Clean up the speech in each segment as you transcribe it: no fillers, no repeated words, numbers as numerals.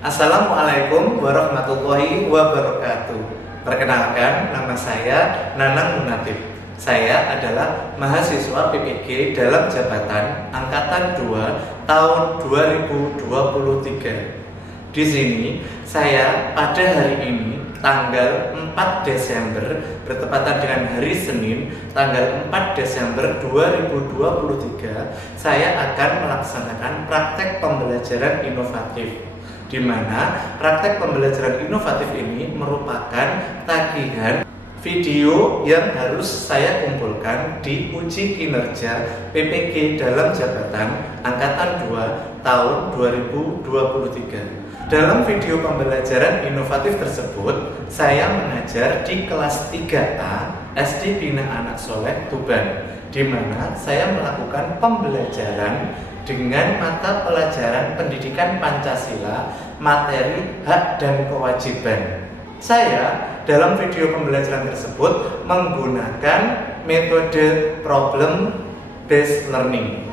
Assalamualaikum warahmatullahi wabarakatuh. Perkenalkan, nama saya Nanang Munatif. Saya adalah mahasiswa PPG dalam jabatan Angkatan 2 tahun 2023. Di sini saya pada hari ini tanggal 4 Desember bertepatan dengan hari Senin tanggal 4 Desember 2023 saya akan melaksanakan praktek pembelajaran inovatif, di mana praktek pembelajaran inovatif ini merupakan tagihan video yang harus saya kumpulkan di uji kinerja PPG dalam jabatan Angkatan 2 tahun 2023. Dalam video pembelajaran inovatif tersebut, saya mengajar di kelas 3A SD Bina Anak Soleh Tuban, di mana saya melakukan pembelajaran dengan mata pelajaran pendidikan Pancasila, materi hak dan kewajiban. Saya dalam video pembelajaran tersebut menggunakan metode problem based learning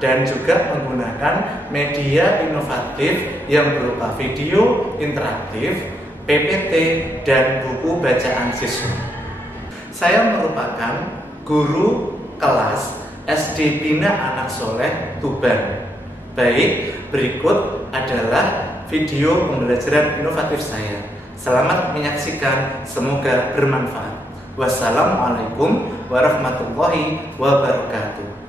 dan juga menggunakan media inovatif yang berupa video interaktif, PPT, dan buku bacaan siswa. Saya merupakan guru kelas SD Bina Anak Soleh Tuban. Baik, berikut adalah video pembelajaran inovatif saya. Selamat menyaksikan, semoga bermanfaat. Wassalamualaikum warahmatullahi wabarakatuh.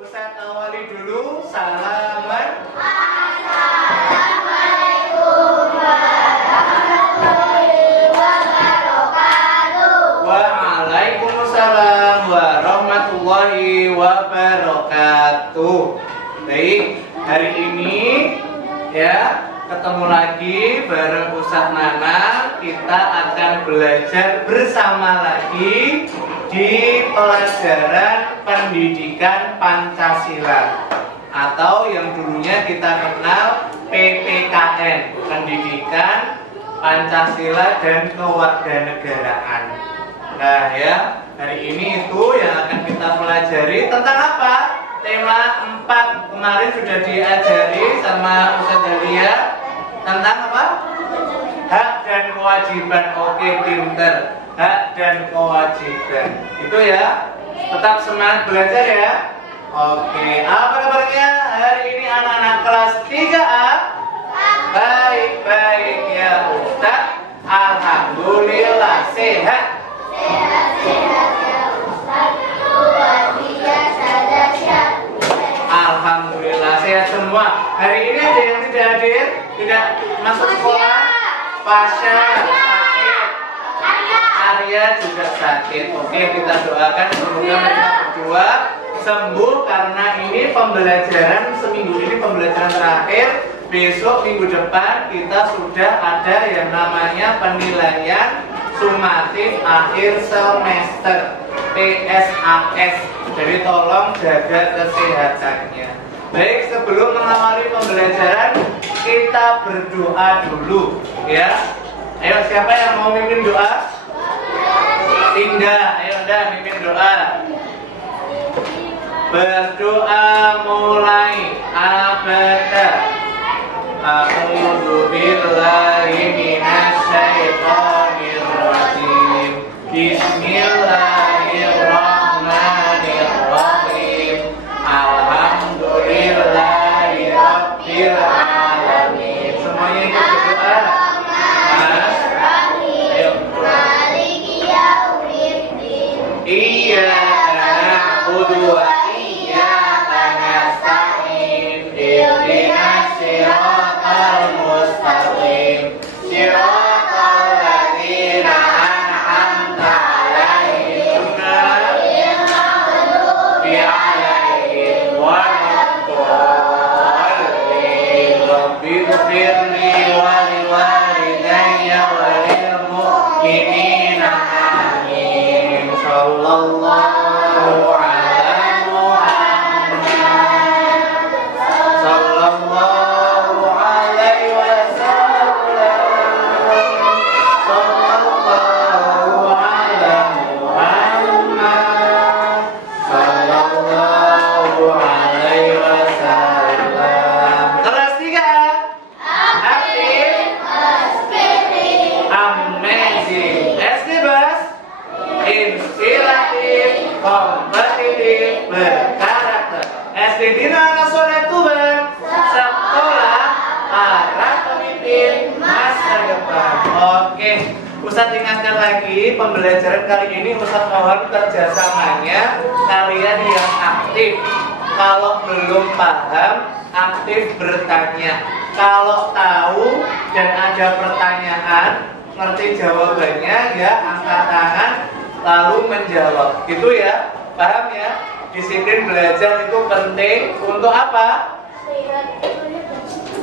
Ustaz awali dulu, salaman. Assalamualaikum warahmatullahi wabarakatuh. Waalaikumsalam warahmatullahi wabarakatuh. Baik, hari ini ya ketemu lagi bareng Ustaz Nana. Kita akan belajar bersama lagi di pelajaran pendidikan Pancasila atau yang dulunya kita kenal PPKN, Pendidikan Pancasila dan Kewarganegaraan. Nah ya, hari ini itu yang akan kita pelajari tentang apa? Tema 4 kemarin sudah diajari sama Ustaz Dalia tentang apa? Hak dan kewajiban. Oke, pinter. Hak dan kewajiban. Itu ya. Tetap semangat belajar ya. Oke, apa kabarnya hari ini anak-anak kelas 3A? Baik ya Ustaz. Alhamdulillah sehat. Sehat ya Ustaz. Luar biasa dahsyat. Alhamdulillah sehat semua. Hari ini ada yang tidak hadir, tidak masuk sekolah. Pasha sakit, Arya juga sakit. Oke, kita doakan semoga mereka berdua sembuh karena ini pembelajaran seminggu ini pembelajaran terakhir. Besok minggu depan kita sudah ada yang namanya penilaian sumatif akhir semester PSAS. Jadi tolong jaga kesehatannya. Baik, sebelum mengawali pembelajaran kita berdoa dulu ya. Ayo, siapa yang mau mimpin doa? Dinda, ayo dah mimpin doa. Berdoa mulai. Abada. A'udzu billahi minasyaitonir rajim. Bismillahirrahmanirrahim. Alhamdulillahi rabbil alamin. Semuanya ikut berdoa. Mas, ayo berdoa. Iyyaka na'budu wa iyyaka nasta'in. Ihdinas siratal mustaqim. Siratal ladzina an'amta 'alaihim ghairil maghdubi 'alaihim waladdallin. Rabbighfirli wa liwalidayya wa lil mu'minina. Amin. Sallallahu ala Muhammad. Sallallahu alaihi wasallam. Sallallahu ala Muhammad. Sallallahu alaihi wasallam. Ustadz ingatkan lagi, pembelajaran kali ini Ustadz mohon kerjasamanya kalian yang aktif. Kalau belum paham, aktif bertanya. Kalau tahu dan ada pertanyaan, ngerti jawabannya ya angkat tangan lalu menjawab. Gitu ya, paham ya? Disiplin belajar itu penting untuk apa?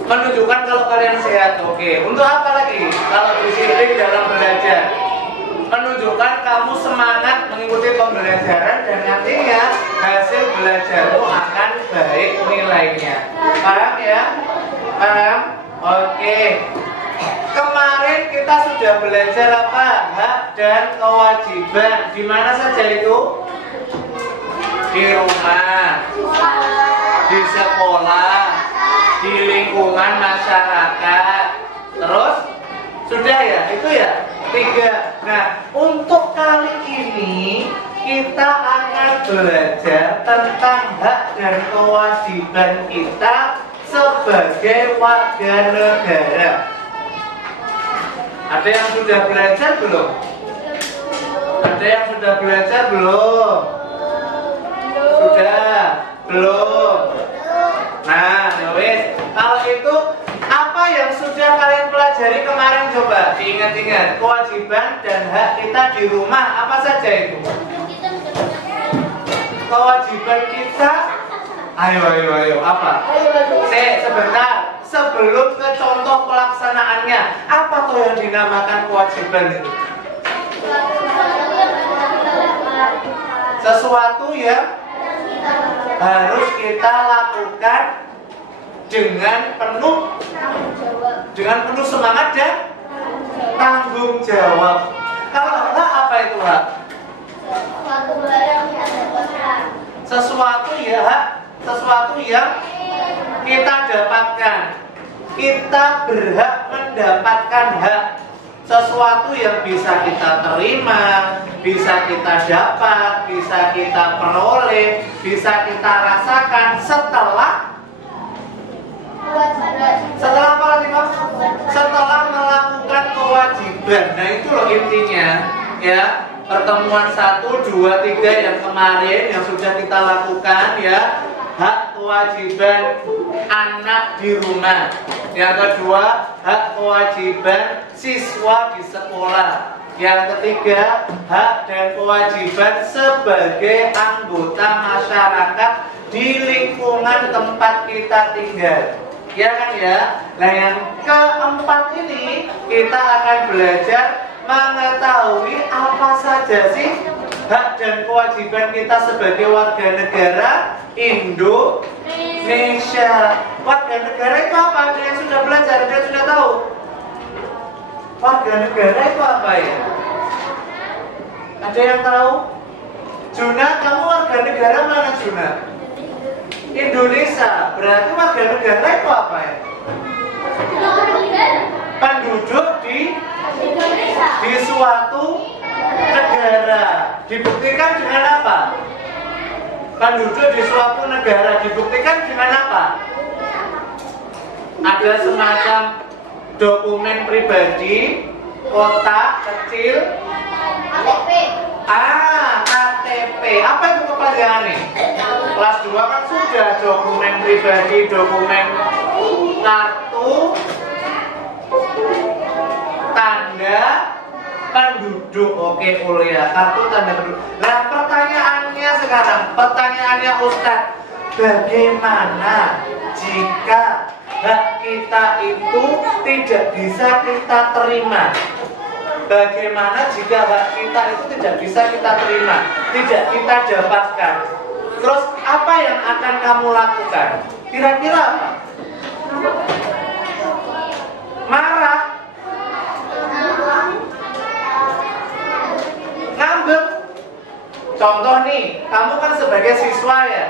Menunjukkan kalau kalian sehat. Oke, untuk apa lagi? Kalau disiplin dalam belajar, menunjukkan kamu semangat mengikuti pembelajaran dan nantinya hasil belajarmu akan baik nilainya. Paham ya? Paham? Oke. Kemarin kita sudah belajar apa? Hak dan kewajiban. Di mana saja itu? Di rumah, di sekolah, di lingkungan masyarakat. Terus sudah ya, itu ya 3. Nah, untuk kali ini kita akan belajar tentang hak dan kewajiban kita sebagai warga negara. Ada yang sudah belajar belum? Ada yang sudah belajar belum? Sudah? Belum? Nah, wes. Kalau itu apa yang sudah kalian pelajari kemarin, coba diingat-ingat. Kewajiban dan hak kita di rumah apa saja itu? Kewajiban kita, ayo apa? Sebentar, sebelum ke contoh pelaksanaannya, apa tuh yang dinamakan kewajiban itu? Sesuatu yang harus kita lakukan dengan penuh semangat dan tanggung jawab. Kalau hak apa itu hak? Sesuatu yang kita dapatkan. Kita berhak mendapatkan hak. Sesuatu yang bisa kita terima, bisa kita dapat, bisa kita peroleh, bisa kita rasakan setelah apa lagi Mas? Setelah melakukan kewajiban. Nah itu loh intinya ya. Pertemuan 1, 2, 3 yang kemarin yang sudah kita lakukan ya. Hak kewajiban anak di rumah. Yang kedua, hak kewajiban siswa di sekolah. Yang ketiga, hak dan kewajiban sebagai anggota masyarakat di lingkungan tempat kita tinggal. Ya kan ya? Nah yang keempat ini kita akan belajar mengetahui apa saja sih hak dan kewajiban kita sebagai warga negara Indonesia. Warga negara itu apa? Ada yang sudah belajar, ada yang sudah tahu. Warga negara itu apa ya? Ada yang tahu? Juna, kamu warga negara mana Juna? Indonesia. Berarti warga negara itu apa ya? Penduduk di suatu negara. Dibuktikan dengan apa? Penduduk di suatu negara dibuktikan dengan apa? Ada semacam dokumen pribadi, kotak kecil, KTP. Apa itu kepanjangannya? Kelas 2 kan sudah dokumen pribadi, dokumen kartu tanda penduduk. Oke, kuliah kartu tanda penduduk. Nah, pertanyaannya Ustadz, bagaimana jika hak kita itu tidak bisa kita terima? Bagaimana jika hak kita itu tidak bisa kita terima, tidak kita dapatkan? Terus apa yang akan kamu lakukan? Kira-kira apa? Marah? Ngambek? Contoh nih, kamu kan sebagai siswa ya.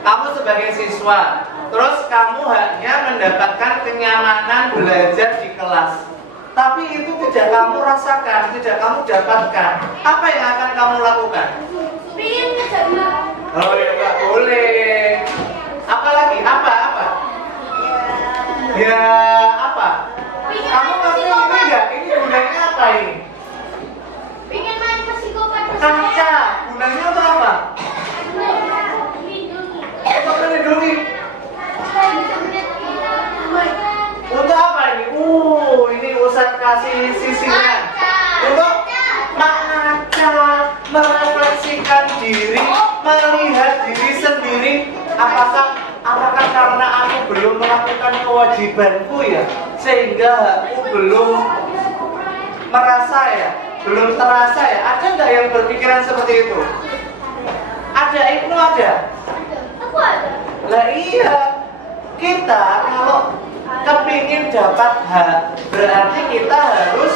Kamu sebagai siswa, terus kamu hanya mendapatkan kenyamanan belajar di kelas. Tapi itu tidak kamu rasakan, tidak kamu dapatkan. Apa yang akan kamu lakukan? Oh ya nggak boleh. Apa lagi? Apa? Ya apa? Kamu ngerti ini nggak? Ini gunanya apa kasih sisiran untuk mengaca, merefleksikan diri, melihat diri sendiri. Apakah karena aku belum melakukan kewajibanku ya, sehingga aku belum merasa ya, belum terasa ya? Ada nggak yang berpikiran seperti itu? Ada, Ibnu ada? Aku ada. Lah iya, kita kalau kepingin dapat hak, berarti kita harus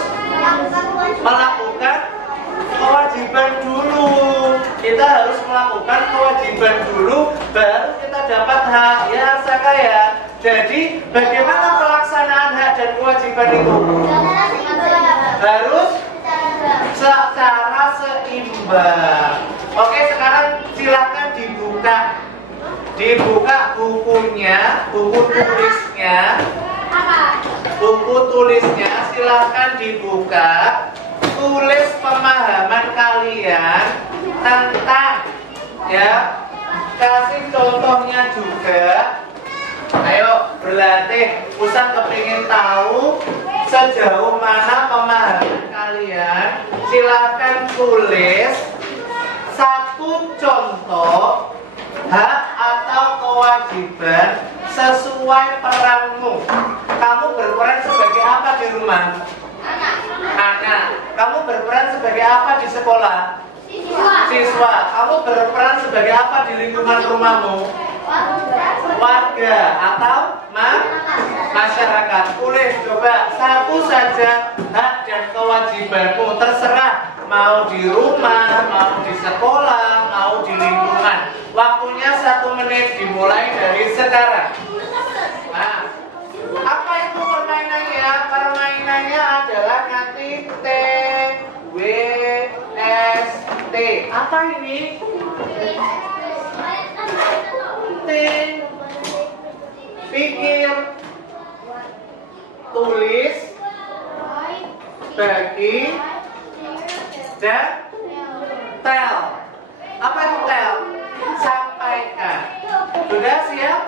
melakukan kewajiban dulu. Kita harus melakukan kewajiban dulu, baru kita dapat hak. Ya, Saka ya. Jadi, bagaimana pelaksanaan hak dan kewajiban itu? Harus secara seimbang. Oke, sekarang silakan dibuka bukunya, buku tulisnya silakan dibuka. Tulis pemahaman kalian tentang, ya, kasih contohnya juga. Ayo berlatih. Ustaz kepingin tahu sejauh mana pemahaman kalian. Silakan tulis satu contoh hak atau kewajiban sesuai peranmu. Kamu berperan sebagai apa di rumah? Anak. Kamu berperan sebagai apa di sekolah? Siswa. Kamu berperan sebagai apa di lingkungan rumahmu? Warga atau masyarakat. Tulis coba satu saja hak dan kewajibanmu, terserah mau di rumah, mau di sekolah, mau di lingkungan. Waktunya 1 menit dimulai dari sekarang. Nah, apa itu permainannya? Permainannya adalah nanti T, W, S, T. Apa ini? T. Pikir, tulis, bagi, dan tel. Apa itu tel? Sampaikan. Sudah siap?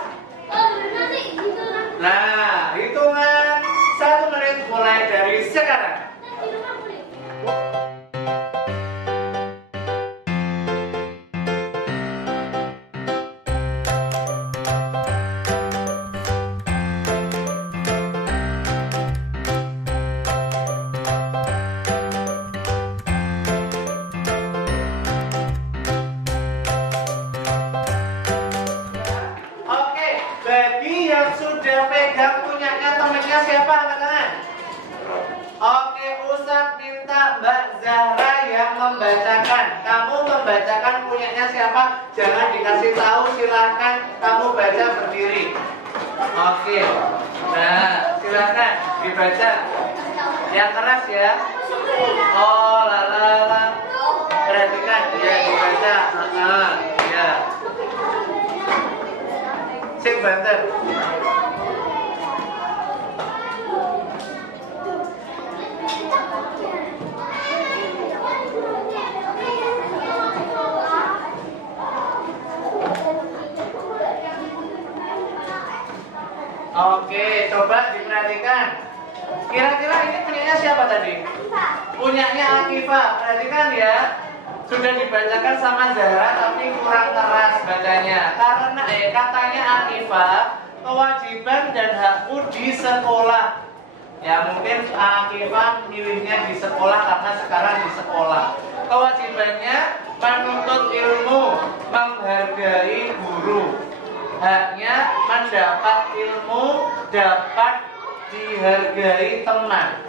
Nah, hitungan 1 menit mulai dari sekarang. Bagi yang sudah pegang punyanya temennya siapa? Angkat tangan. Oke, Ustaz minta Mbak Zahra yang membacakan. Kamu membacakan punyanya siapa? Jangan dikasih tahu, silakan kamu baca berdiri. Oke. Nah, silakan dibaca. Yang keras ya. Oh, lalala. Perhatikan ya, dibaca. Ya. Sing banter. Oke, coba diperhatikan. Kira-kira ini punyanya siapa tadi? Punyanya Akifah. Perhatikan ya. Sudah dibacakan sama Zahra tapi kurang keras bacanya. Karena katanya Akifah, kewajiban dan hakku di sekolah. Ya mungkin Akifah milihnya di sekolah karena sekarang di sekolah. Kewajibannya menuntut ilmu, menghargai guru. Haknya mendapat ilmu, dapat dihargai teman.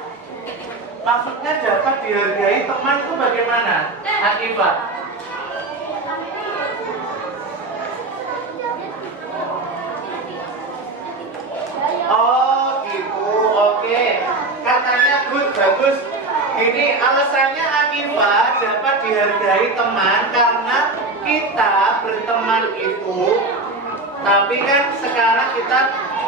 Maksudnya dapat dihargai teman itu bagaimana? Akifah? Oh gitu, oke. Katanya good, bagus. Ini alasannya Akifah dapat dihargai teman karena kita berteman itu. Tapi kan sekarang kita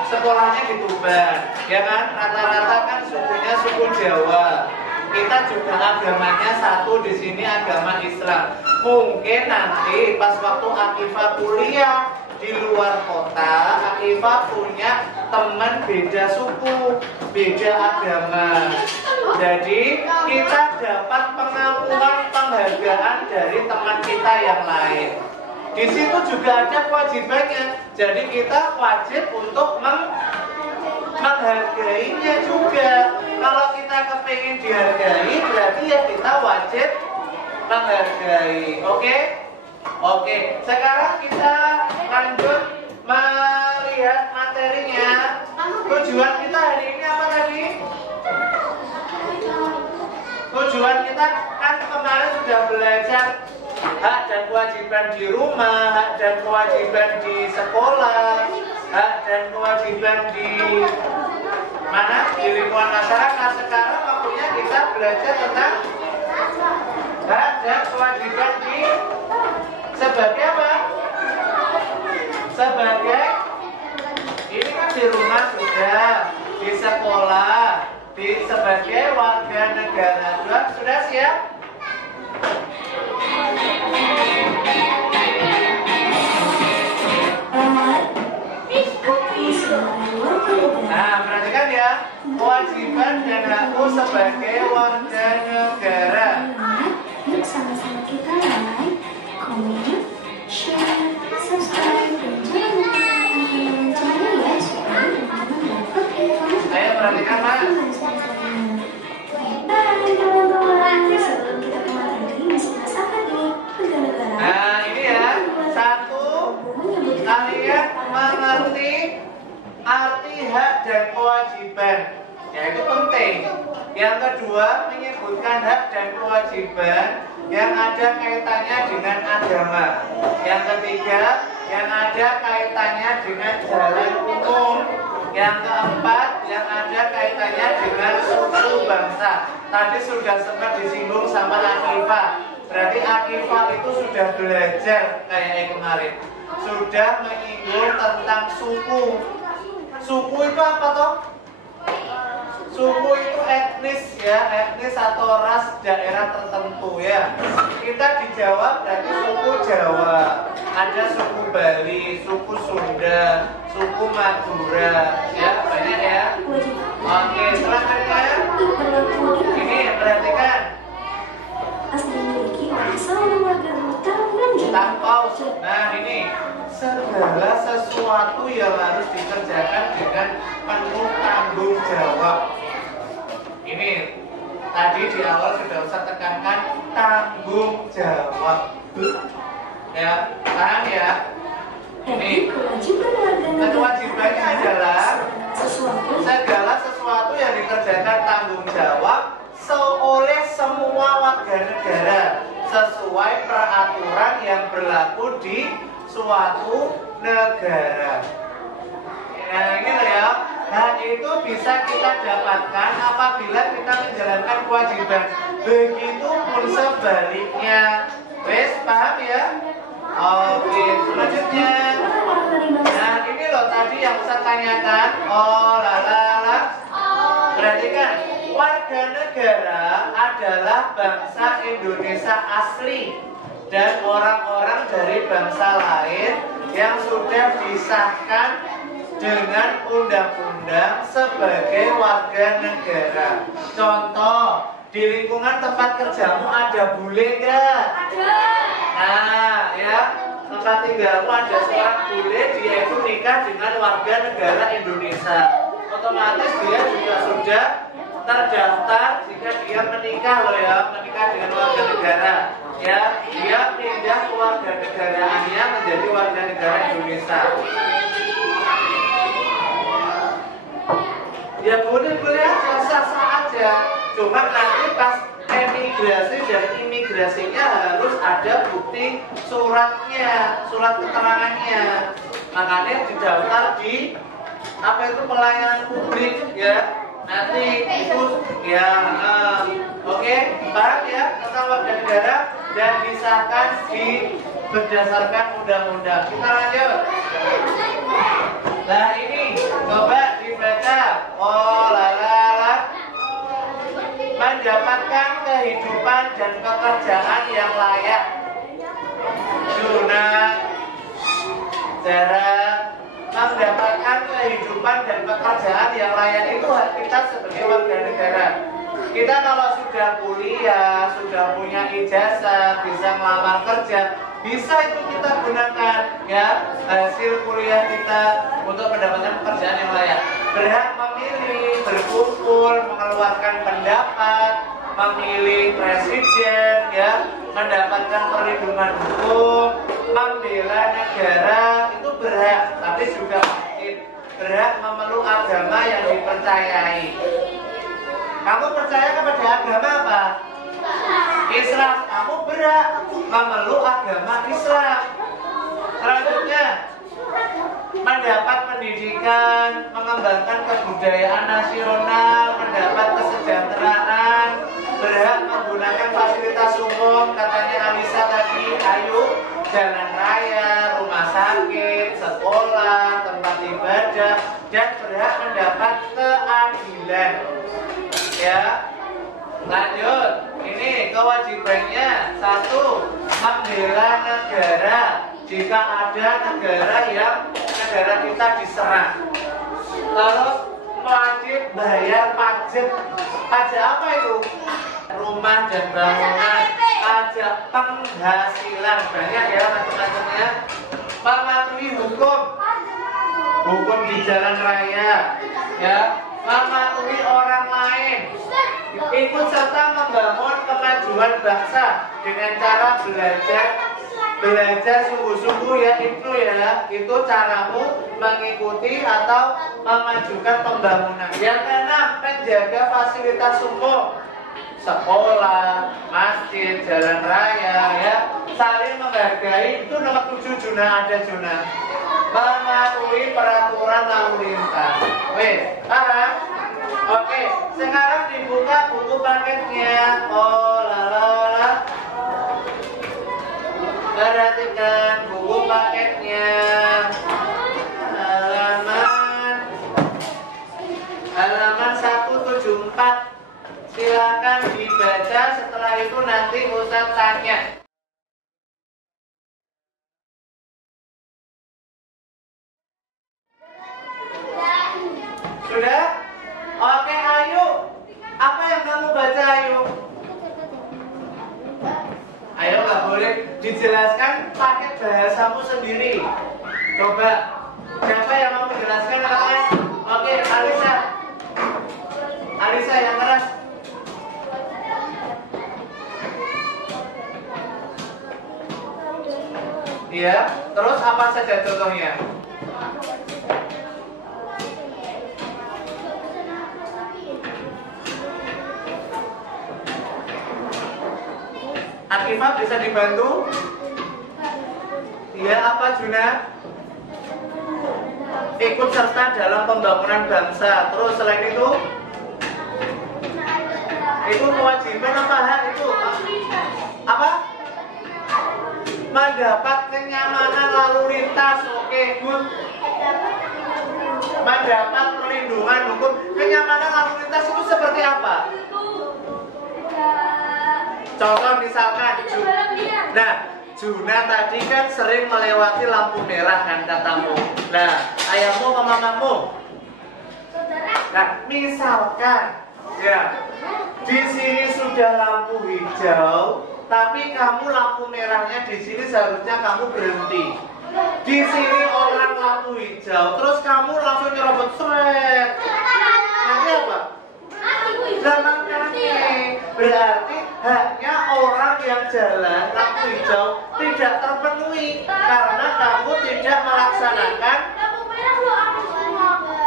sekolahnya di Tuban, ya kan? Rata-rata kan sukunya suku Jawa. Kita juga agamanya satu di sini agama Islam. Mungkin nanti pas waktu Akifah kuliah di luar kota, Akifah punya teman beda suku, beda agama. Jadi kita dapat pengakuan penghargaan dari teman kita yang lain. Di situ juga ada kewajibannya. Jadi kita wajib untuk menghargainya juga. Kalau kita kepingin dihargai, berarti ya kita wajib menghargai. Oke? Oke. Sekarang kita lanjut melihat materinya. Tujuan kita hari ini apa tadi? Tujuan kita kan kemarin sudah belajar hak dan kewajiban di rumah, hak dan kewajiban di sekolah, hak dan kewajiban di mana? Di lingkungan masyarakat. Sekarang waktunya kita belajar tentang hak dan kewajiban di sebagai apa? Sebagai ini kan di rumah sudah, di sekolah, sebagai warga negara. Sudah siap? Nah, perhatikan ya, kewajiban dan hakku sebagai warga negara. Yuk sama-sama kita like, comment, share, subscribe, dan jangan lupa tekan loncengnya ya supaya teman-teman dapat informasi. Ayo perhatikan Mas. Bye teman-teman. Sebelum kita ke materi, masih apa nih? Negara-negara. Nah, ini ya. Satu, kalian mengerti arti hak dan kewajiban. Ya, itu penting. Yang kedua, menyebutkan hak dan kewajiban yang ada kaitannya dengan agama. Yang ketiga, yang ada kaitannya dengan jalan umum. Yang keempat, yang ada kaitannya dengan suku bangsa. Tadi sudah sempat disinggung sama Akifah. Berarti Akifah itu sudah belajar kayak kemarin. Sudah menyinggung tentang suku. Suku itu apa toh? Suku itu etnis ya, etnis atau ras daerah tertentu ya. Kita di Jawa berarti suku Jawa. Ada suku Bali, suku Sunda, suku Madura, ya banyak ya. Oke, silakan ya. Ini perhatikan. Nah ini segala sesuatu yang harus dikerjakan dengan penuh tanggung jawab. Ini tadi di awal sudah usah tekankan tanggung jawab. Ya, paham ya? Ini kewajibannya adalah segala sesuatu yang dikerjakan tanggung jawab oleh semua warga negara sesuai peraturan yang berlaku di suatu negara. Nah ini loh ya. Nah itu bisa kita dapatkan apabila kita menjalankan kewajiban. Begitupun sebaliknya. Wes paham ya? Oke, selanjutnya. Nah ini loh tadi yang saya tanyakan. Oh lalala. Perhatikan, warga negara adalah bangsa Indonesia asli dan orang-orang dari bangsa lain yang sudah disahkan dengan undang-undang sebagai warga negara. Contoh, di lingkungan tempat kerjamu ada bule nggak? Ada. Nah, ya, tempat tinggalmu ada seorang bule, dia itu nikah dengan warga negara Indonesia. Otomatis dia juga sudah terdaftar jika dia menikah loh ya, menikah dengan warga negara. Ya, dia pindah ke warga negaraannya menjadi warga negara Indonesia. Ya boleh-boleh aja, sah-sah aja. Cuma nanti pas emigrasi dan imigrasinya harus ada bukti suratnya, surat keterangannya. Makanya didaftar di apa itu pelayanan publik ya. Nanti itu ya oke, paham ya tentang warga negara dan disahkan berdasarkan undang-undang. Kita lanjut. Nah ini coba dibaca. Oh lalala. Mendapatkan kehidupan dan pekerjaan yang layak. Juna. negara, mendapatkan kehidupan dan pekerjaan yang layak. Itu hak kita sebagai warga negara. Kita kalau sudah kuliah, sudah punya ijazah, bisa melamar kerja, bisa itu kita gunakan ya hasil kuliah kita untuk mendapatkan pekerjaan yang layak. Berhak memilih, berkumpul, mengeluarkan pendapat, memilih presiden ya, mendapatkan perlindungan hukum, membela negara, itu berhak. Tapi juga berhak memeluk agama yang dipercayai. Kamu percaya kepada agama apa? Islam. Kamu berhak memeluk agama Islam. Selanjutnya, mendapat pendidikan, mengembangkan kebudayaan nasional, mendapat kesejahteraan, berhak menggunakan fasilitas umum, katanya Alisa tadi, ayo, jalan raya, rumah sakit, sekolah, tempat ibadah, dan berhak mendapat keadilan. Ya, lanjut. Ini kewajibannya. 1. Membela negara jika ada negara kita diserang. Terus wajib bayar pajak. Pajak apa itu? Rumah dan bangunan, pajak penghasilan, banyak ya macam-macamnya. Mematuhi hukum di jalan raya, ya. Mematuhi orang lain, ikut serta membangun kemajuan bangsa dengan cara belajar sungguh-sungguh ya, itu caramu mengikuti atau memajukan pembangunan. Yang keenam, menjaga fasilitas umum, sekolah, masjid, jalan raya ya, saling menghargai. Itu nomor 7 Juna, ada Juna. Mematuhi peraturan lalu lintas. Weh, paham? Oke, sekarang dibuka buku paketnya. Oh lalala. Perhatikan buku paketnya. Halaman 174. Silakan dibaca, setelah itu nanti Ustaz tanya. Sudah? Oke, Ayu. Apa yang kamu baca, Ayu? Ayo, nggak boleh dijelaskan pakai bahasamu sendiri. Coba. Siapa yang mau menjelaskan? Oke, Alisa. Alisa yang keras. Iya. Terus apa saja contohnya? Akifah bisa dibantu? Iya, apa Juna? Ikut serta dalam pembangunan bangsa. Terus selain itu kewajiban apa hak itu? Apa? Mendapat kenyamanan lalu lintas. Oke, good. Mendapat perlindungan hukum. Kenyamanan lalu lintas itu seperti apa? Contoh misalkan, Juna tadi kan sering melewati lampu merah kan katamu. Nah, ayahmu ke mamamu. Nah, misalkan ya, di sini sudah lampu hijau, tapi kamu lampu merahnya di sini seharusnya kamu berhenti. Di sini orang lampu hijau, terus kamu langsung nyerobot seret. Nanti apa? Jalan kaki. Berarti haknya orang yang jalan lampu hijau tidak terpenuhi karena kamu tidak melaksanakan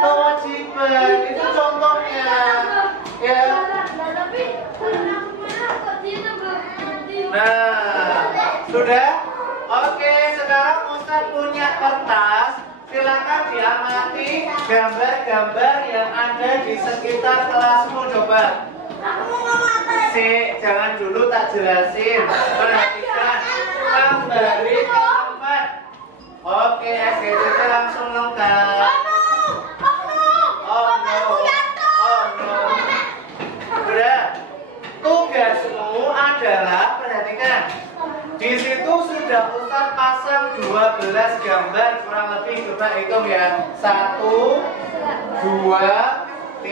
kewajiban. Itu contohnya ya. Nah, sudah? Oke, sekarang Ustaz punya kertas. Silakan diamati gambar-gambar yang ada di sekitar kelasmu. Coba. Jangan dulu tak jelasin. Perhatikan. Kembali ke tempat. Oke, SGTT langsung lengkap. Oh no. Udah. Tugasmu adalah perhatikan. Di situ sudah Ustaz pasang 2 12 gambar kurang lebih, coba hitung ya. 1, 2, 3,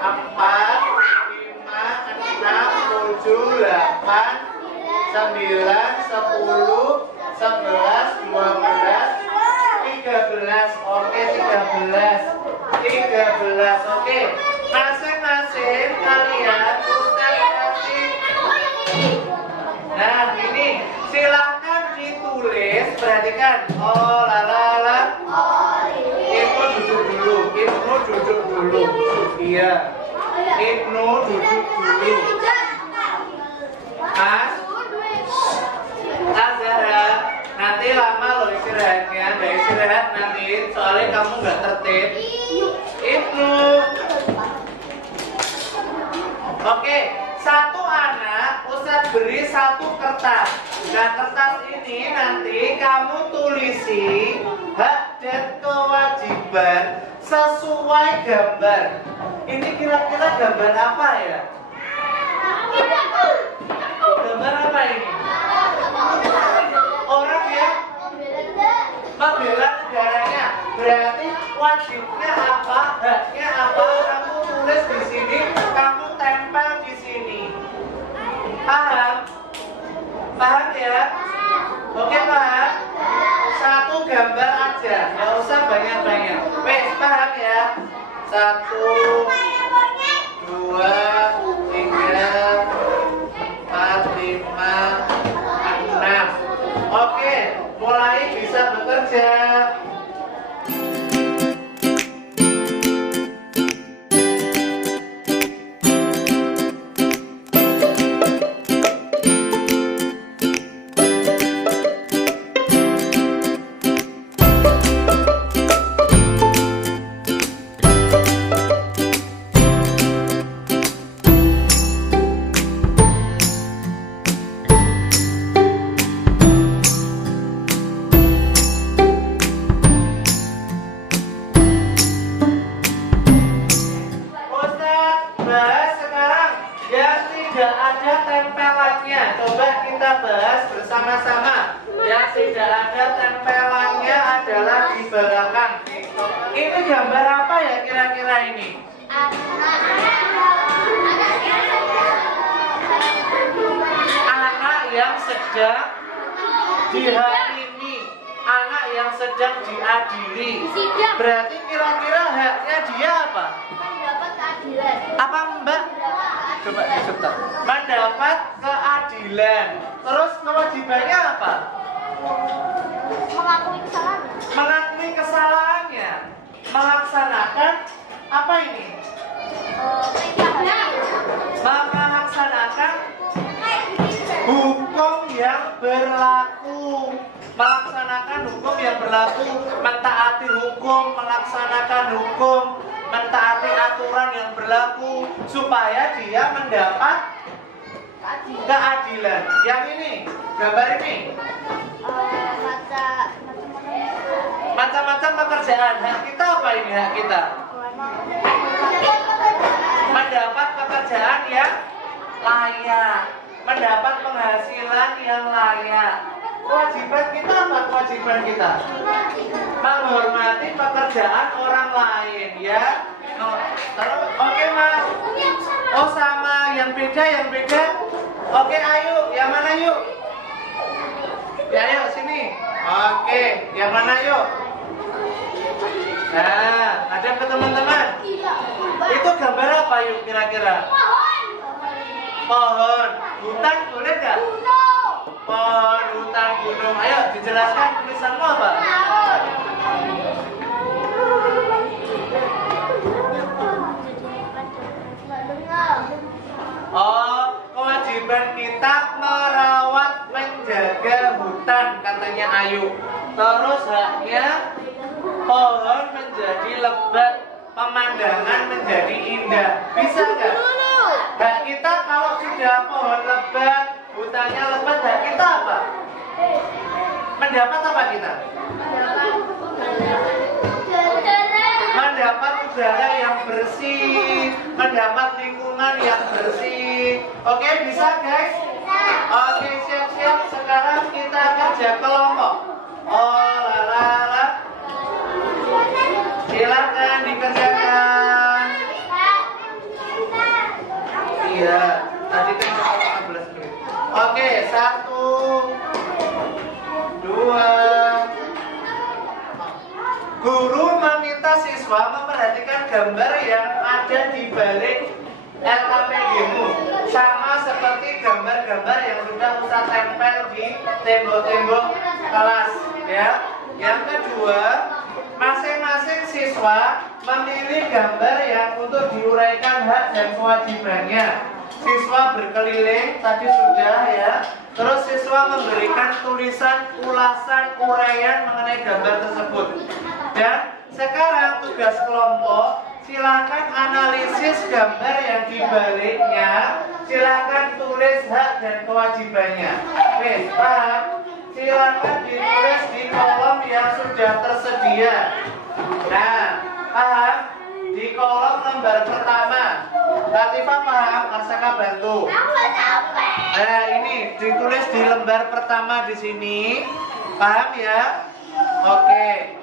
4, 5, 6, 7, 8, 9, 10, 11, 12, 13. Oke, 13. Oke, masing-masing kalian Ustaz kasih. Nah, ini silakan ditulis, perhatikan. Oh, lala. Ibnu duduk dulu. Iya. Ibnu duduk dulu. Mas, Azhara, nanti lama loh istirahatnya. Nggak istirahat nanti, soalnya kamu nggak tertib. Ibnu. Oke, satu anak Ustaz beri satu kertas. Nah, kertas ini nanti kamu tulisi hak dan kewajiban sesuai gambar. Ini kira-kira gambar apa ya? Gambar apa ini? Orang yang membela negaranya. Berarti wajibnya apa, haknya apa, kamu tulis di sini, kamu tempel di sini. Paham? Paham ya? Oke, paham? Satu gambar aja, nggak usah banyak-banyak. Wes, paham ya? 1, 2, 3, 4, 5, 6. Oke, mulai bisa bekerja. Bahas bersama-sama. Yang tidak ada tempelannya adalah di belakang. Ini gambar apa ya kira-kira ini? Anak yang sedang dihakimi, anak yang sedang diadili. Berarti kira-kira haknya dia apa? Mendapat keadilan. Apa Mbak? Coba disebutin. Mendapat keadilan. Terus kewajibannya apa? Mengakui kesalahan. Mengakui kesalahannya. Melaksanakan apa ini? Melaksanakan hukum yang berlaku. Melaksanakan hukum yang berlaku, mentaati hukum, melaksanakan hukum, mentaati aturan yang berlaku supaya dia mendapat keadilan. Yang ini, gambar ini. Macam-macam pekerjaan. Hak kita apa ini hak kita? Mendapat pekerjaan yang layak, mendapat penghasilan yang layak. Kewajiban kita apa? Kewajiban kita menghormati pekerjaan orang lain, ya. Terus, oke Mas. Oh sama, yang beda. Oke, ayo, yang mana yuk? Ya ayo sini. Oke, yang mana yuk? Nah, ada ke teman-teman. Itu gambar apa yuk kira-kira? Pohon. Hutan boleh nggak? Pohon, hutan, gunung. Ayo dijelaskan tulisanmu apa? Oh, kewajiban kita merawat, menjaga hutan, katanya Ayu. Terus haknya pohon menjadi lebat, pemandangan menjadi indah. Bisa nggak? Hak kita kalau sudah pohon lebat, hutannya lebat, hak kita apa? Mendapat apa kita? Mendapat udara yang bersih, mendapat lingkungan yang bersih. Oke, bisa guys? Oke, siap-siap. Sekarang kita kerja kelompok. Guru meminta siswa memperhatikan gambar yang ada di balik LKPD-mu, sama seperti gambar-gambar yang sudah Ustaz tempel di tembok-tembok kelas, ya. Yang kedua, masing-masing siswa memilih gambar yang untuk diuraikan hak dan kewajibannya. Siswa berkeliling, tadi sudah ya. Terus siswa memberikan tulisan ulasan uraian mengenai gambar tersebut. Dan sekarang tugas kelompok, silakan analisis gambar yang dibaliknya. Silakan tulis hak dan kewajibannya. Oke, paham? Silakan ditulis di kolom yang sudah tersedia. Nah, paham? Di kolom lembar pertama. Latifah paham? Arsaka bantu. Nah, ini ditulis di lembar pertama di sini. Paham ya? Oke.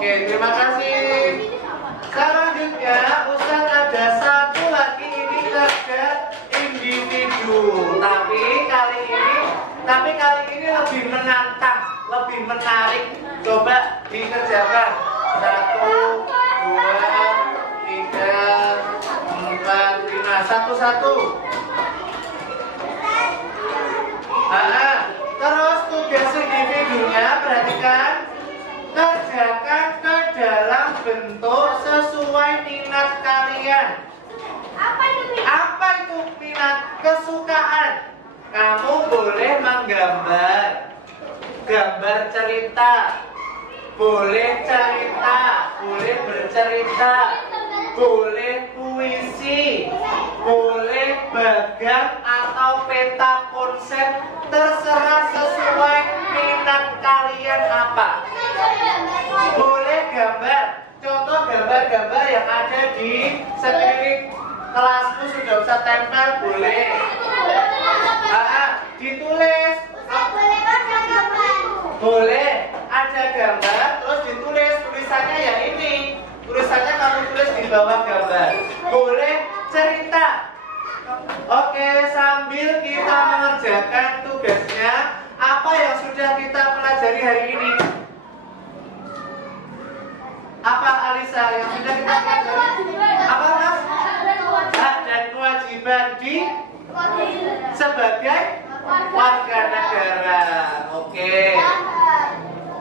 Oke, terima kasih. Selanjutnya, Ustaz ada satu lagi, ini kerja individu. Tapi kali ini lebih menantang, lebih menarik. Coba dikerjakan. 1, 2, 3, 4, 5. Satu-satu. Terus tugas individunya, perhatikan. Kerjakan ke dalam bentuk sesuai minat kalian. Apa itu minat? Kesukaan. Kamu boleh menggambar, gambar cerita, boleh cerita, boleh bercerita, boleh puisi, boleh bagan atau peta konsep, terserah sesuai minat kalian apa. Boleh gambar, contoh gambar-gambar yang ada di sekeliling kelasmu sudah bisa tempel, boleh. Ditulis, boleh. Ada gambar, terus ditulis, tulisannya ya ini. Tulisannya kamu tulis di bawah gambar. Boleh cerita. Oke, sambil kita mengerjakan tugasnya, apa yang sudah kita pelajari hari ini? Apa Alisa yang sudah kita pelajari? Apa Mas? Hak dan kewajiban di sebagai warga negara. Oke.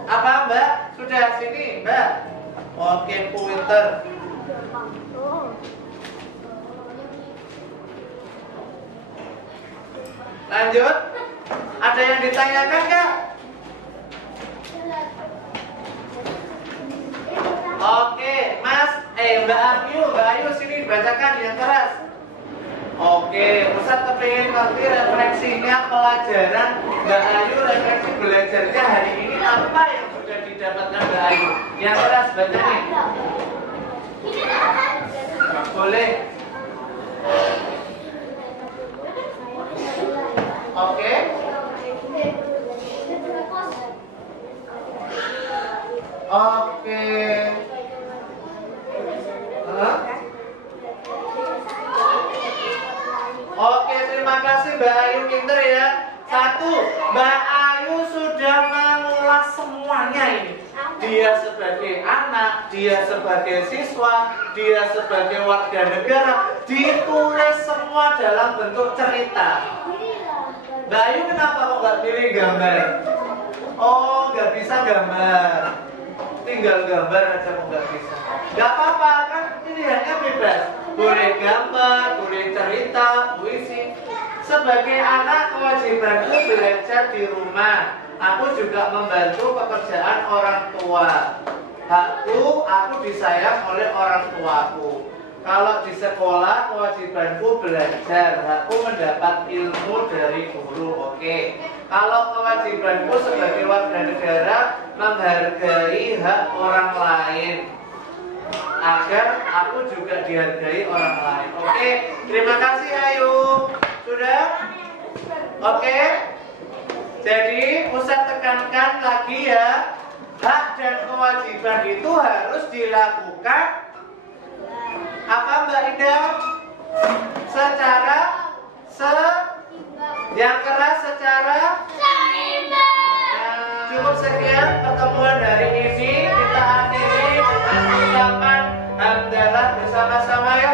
Apa Mbak? Sudah sini Mbak? Oke, pinter. Lanjut. Ada yang ditanyakan Kak? Oke, Mas, Mbak Ayu sini bacakan yang keras. Oke, Ustaz kepingin ngerti refleksinya pelajaran Mbak Ayu, refleksi belajarnya hari ini apa yang sudah didapatkan Mbak Ayu? Yang keras baca nih. Boleh. Oke. Oke. Satu, Mbak Ayu sudah mengulas semuanya ini. Dia sebagai anak, dia sebagai siswa, dia sebagai warga negara, ditulis semua dalam bentuk cerita. Mbak Ayu kenapa kok nggak pilih gambar? Oh, nggak bisa gambar. Tinggal gambar aja kok nggak bisa. Nggak apa-apa kan, pilihannya bebas. Boleh gambar, boleh cerita, puisi. Sebagai anak kewajibanku belajar di rumah. Aku juga membantu pekerjaan orang tua. Hakku, aku disayang oleh orang tuaku. Kalau di sekolah kewajibanku belajar, hakku mendapat ilmu dari guru. Oke. Kalau kewajibanku sebagai warga negara menghargai hak orang lain agar aku juga dihargai orang lain. Oke. Terima kasih Ayu. Sudah? Oke. Jadi Ustaz tekankan lagi ya, hak dan kewajiban itu harus dilakukan apa Mbak Ida? Secara yang keras secara cukup sekian pertemuan hari ini, kita akhiri dengan ucapan hamdalah bersama-sama ya.